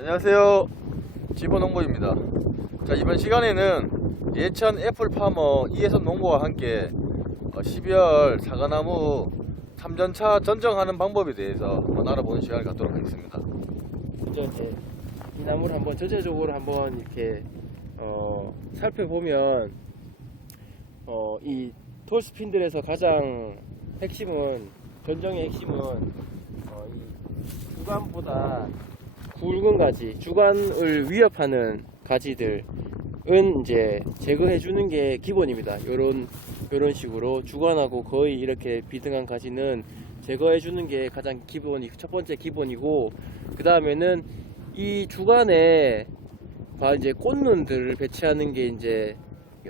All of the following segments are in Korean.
안녕하세요. 집어농부입니다. 자, 이번 시간에는 예천 애플파머 이혜선 농부와 함께 어, 12월 사과나무 3전차 전정하는 방법에 대해서 한번 알아보는 시간을 갖도록 하겠습니다. 먼저 이제 이 나무를 한번 전체적으로 한번 이렇게 어, 살펴보면 어, 이 톨스핀들에서 가장 핵심은 전정의 핵심은 어, 이 주간보다 굵은 가지, 주간을 위협하는 가지들은 이제 제거해 주는 게 기본입니다. 요런 요런 식으로 주간하고 거의 이렇게 비등한 가지는 제거해 주는 게 가장 기본이 첫 번째 기본이고 그 다음에는 이 주간에 봐 이제 꽃눈들을 배치하는 게 이제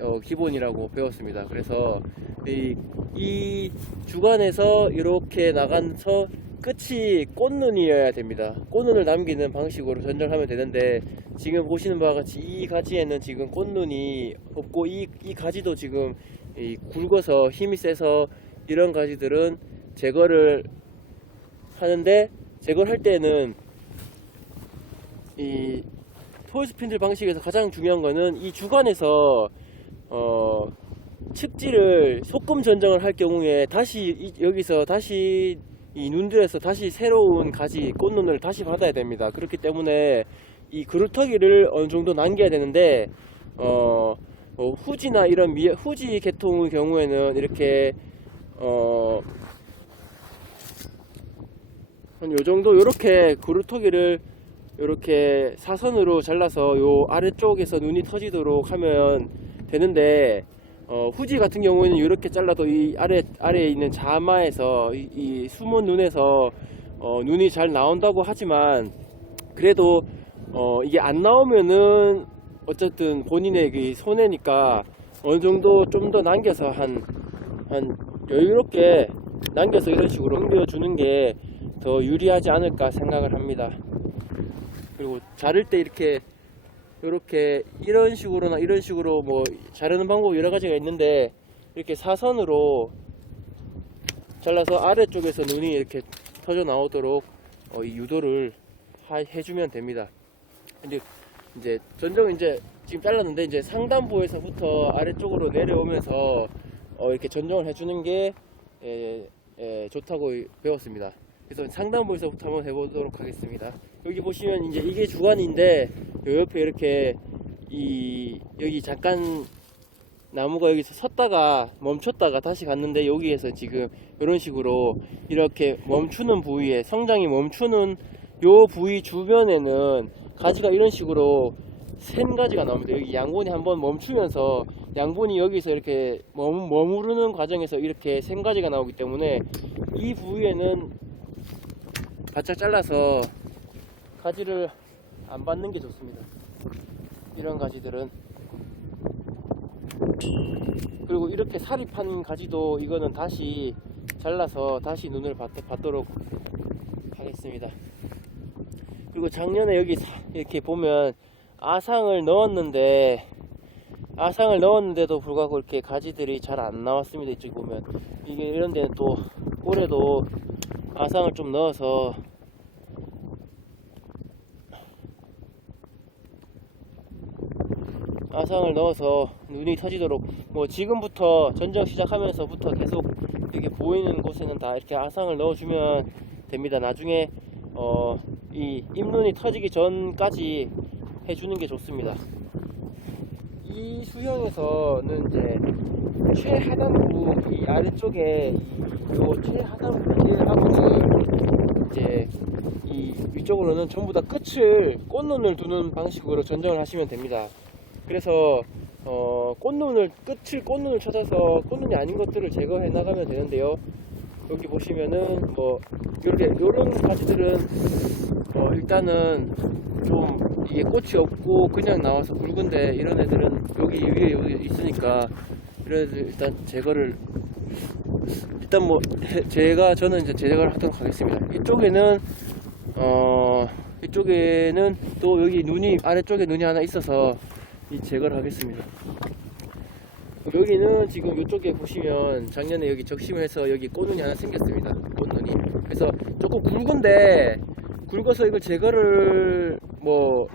어, 기본이라고 배웠습니다. 그래서 이, 이 주간에서 이렇게 나가서 끝이 꽃눈이어야 됩니다. 꽃눈을 남기는 방식으로 전정하면 되는데 지금 보시는 바와 같이 이 가지에는 지금 꽃눈이 없고 이, 이 가지도 지금 이 굵어서 힘이 세서 이런 가지들은 제거를 하는데 제거를 할 때는 이 토이스핀들 방식에서 가장 중요한 거는 이 주간에서 어 측지를 소금 전정을 할 경우에 다시 이- 여기서 다시 이 눈들에서 다시 새로운 가지 꽃눈을 다시 받아야 됩니다. 그렇기 때문에 이 그루터기를 어느 정도 남겨야 되는데 어, 뭐 후지나 이런 미, 후지 계통의 경우에는 이렇게 어, 한 요 정도 요렇게 그루터기를 요렇게 사선으로 잘라서 요 아래쪽에서 눈이 터지도록 하면 되는데 어, 후지 같은 경우에는 이렇게 잘라도 이 아래 아래에 있는 자마에서 이, 이 숨은 눈에서 어, 눈이 잘 나온다고 하지만 그래도 어, 이게 안 나오면은 어쨌든 본인의 그 손해니까 어느 정도 좀 더 남겨서 한, 한 여유롭게 남겨서 이런 식으로 넘겨주는 게 더 유리하지 않을까 생각을 합니다. 그리고 자를 때 이렇게 이렇게 이런 식으로나 이런 식으로 뭐 자르는 방법 여러 가지가 있는데 이렇게 사선으로 잘라서 아래쪽에서 눈이 이렇게 터져 나오도록 어, 이 유도를 하- 해주면 됩니다. 근데 이제 전정 이제 지금 잘랐는데 이제 상단부에서부터 아래쪽으로 내려오면서 어, 이렇게 전정을 해주는 게 에, 에, 좋다고 배웠습니다. 그래서 상단부에서부터 한번 해보도록 하겠습니다. 여기 보시면 이제 이게 주관인데 요 옆에 이렇게 이 여기 잠깐 나무가 여기서 섰다가 멈췄다가 다시 갔는데 여기에서 지금 이런 식으로 이렇게 멈추는 부위에 성장이 멈추는 요 부위 주변에는 가지가 이런 식으로 센 가지가 나옵니다. 여기 양분이 한번 멈추면서 양분이 여기서 이렇게 머무, 머무르는 과정에서 이렇게 센 가지가 나오기 때문에 이 부위에는 바짝 잘라서 가지를 안 받는 게 좋습니다. 이런 가지들은 그리고 이렇게 판 가지도 이거는 다시 잘라서 다시 눈을 받, 받도록 하겠습니다. 그리고 작년에 여기 사- 이렇게 보면 아상을 넣었는데 아상을 넣었는데도 불구하고 이렇게 가지들이 잘 안 나왔습니다. 이쪽 보면 이게 이런 데는 또 올해도 아상을 좀 넣어서 아상을 넣어서 눈이 터지도록 뭐 지금부터 전정 시작하면서부터 계속 이렇게 보이는 곳에는 다 이렇게 아상을 넣어주면 됩니다. 나중에 어, 이 잎눈이 터지기 전까지 해주는 게 좋습니다. 이 수형에서는 이제 최하단부 이 아래쪽에 이- 요 최하단부 제하부는 이제 이 위쪽으로는 전부 다 끝을 꽃눈을 두는 방식으로 전정을 하시면 됩니다. 그래서 어, 꽃눈을 끝을 꽃눈을 찾아서 꽃눈이 아닌 것들을 제거해 나가면 되는데요. 여기 보시면은 뭐 이렇게 요런 가지들은 어, 일단은 좀 이게 꽃이 없고 그냥 나와서 굵은데 이런 애들은 여기 위에 여기 있으니까 이런 애들 일단 제거를 일단 뭐 해- 제가 저는 이제 제거를 하도록 하겠습니다. 이쪽에는 어 이쪽에는 또 여기 눈이 아래쪽에 눈이 하나 있어서 이 제거를 하겠습니다. 여기는 지금 이쪽에 보시면 작년에 여기 적심을 해서 여기 꽃눈이 하나 생겼습니다. 꽃눈이. 그래서 조금 굵은데 굵어서 이걸 제거를 뭐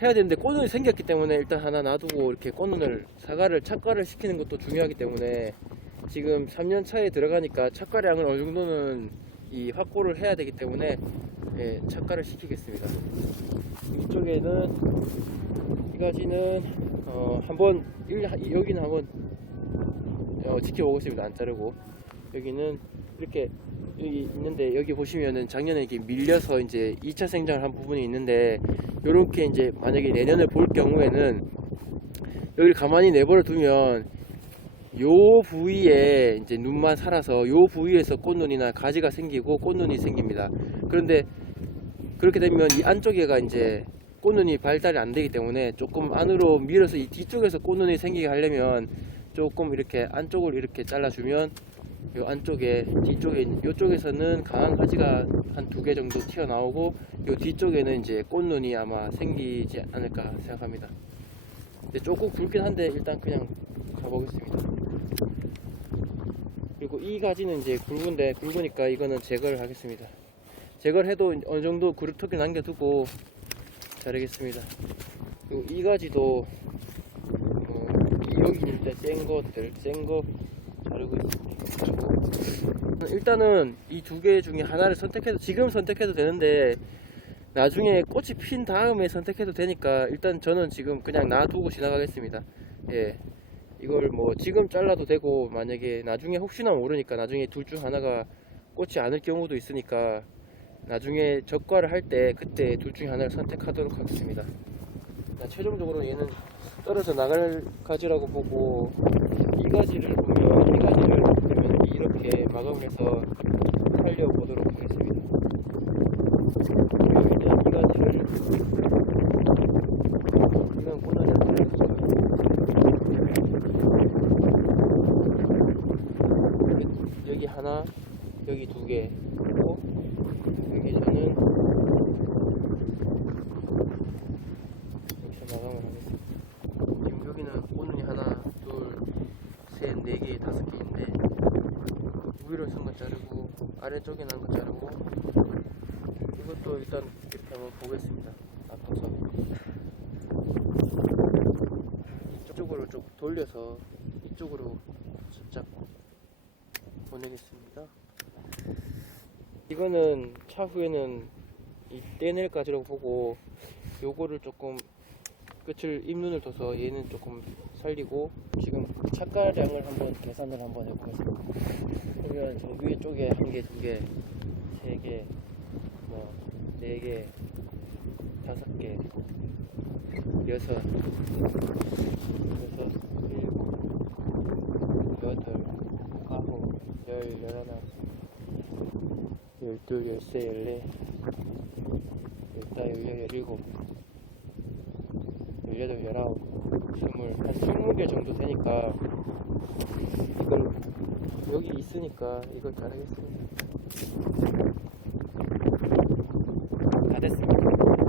해야 되는데 꽃눈이 생겼기 때문에 일단 하나 놔두고 이렇게 꽃눈을 사과를 착과를 시키는 것도 중요하기 때문에 지금 3년 차에 들어가니까 착과량을 어느 정도는 이 확보를 해야 되기 때문에 예, 착과를 시키겠습니다. 이쪽에는 이 가지는 어, 한번 일- 여기는 한번 어, 지켜보겠습니다. 안 자르고 여기는 이렇게 여기 있는데 여기 보시면은 작년에 이게 밀려서 이제 2차 생장을 한 부분이 있는데 요렇게 이제 만약에 내년을 볼 경우에는 여기를 가만히 내버려 두면 요 부위에 이제 눈만 살아서 요 부위에서 꽃눈이나 가지가 생기고 꽃눈이 생깁니다. 그런데 그렇게 되면 이 안쪽에가 이제 꽃눈이 발달이 안 되기 때문에 조금 안으로 밀어서 이 뒤쪽에서 꽃눈이 생기게 하려면 조금 이렇게 안쪽을 이렇게 잘라주면 요 안쪽에 뒤쪽에 요쪽에서는 강한 가지가 한 두 개 정도 튀어나오고 요 뒤쪽에는 이제 꽃눈이 아마 생기지 않을까 생각합니다. 근데 조금 굵긴 한데 일단 그냥 가보겠습니다. 그리고 이 가지는 이제 굵은데 굵으니까 이거는 제거를 하겠습니다. 제거를 해도 어느 정도 그루터기 남겨두고 자르겠습니다. 그리고 이 가지도 어, 여기 있는 센 것들 센 거 자르고 있습니다. 일단은 이 두 개 중에 하나를 선택해도 지금 선택해도 되는데 나중에 꽃이 핀 다음에 선택해도 되니까 일단 저는 지금 그냥 놔두고 지나가겠습니다. 예. 이걸 뭐 지금 잘라도 되고 만약에 나중에 혹시나 모르니까 나중에 둘 중 하나가 꽃이 않을 경우도 있으니까 나중에 적과를 할 때 그때 둘 중에 하나를 선택하도록 하겠습니다. 자, 최종적으로 얘는 떨어져 나갈 가지라고 보고 이 가지를 보면 이 가지를 그러면 이렇게 마감해서 살려보도록 하겠습니다. 여기 하나 여기 두 개 그리고 여기 저는 여기서 마감을 하겠습니다. 지금 여기는 꽃눈이 하나, 둘, 셋, 네 개, 다섯 개인데 위로 쓴거 자르고 아래쪽에 난 거 자르고 이것도 일단 한번 보겠습니다. 앞서서 이쪽으로 좀 돌려서 이쪽으로 살짝 보내겠습니다. 이거는 차후에는 이 떼낼 가지라고 보고 요거를 조금 끝을 입눈을 둬서 얘는 조금 살리고 지금 착가량을 한번 계산을 한번 해보겠습니다. 그러면 저 위에 쪽에 한 개, 두 개, 세 개, 뭐네 개, 다섯 개, 여섯, 여섯, 일곱, 여덟, 아홉, 열, 열하나, 열둘, 열세, 열네, 열다, 열여, 열일곱. 18, 19, 20, 한 20개 정도 되니까 이걸 여기 있으니까 이걸 자르겠습니다.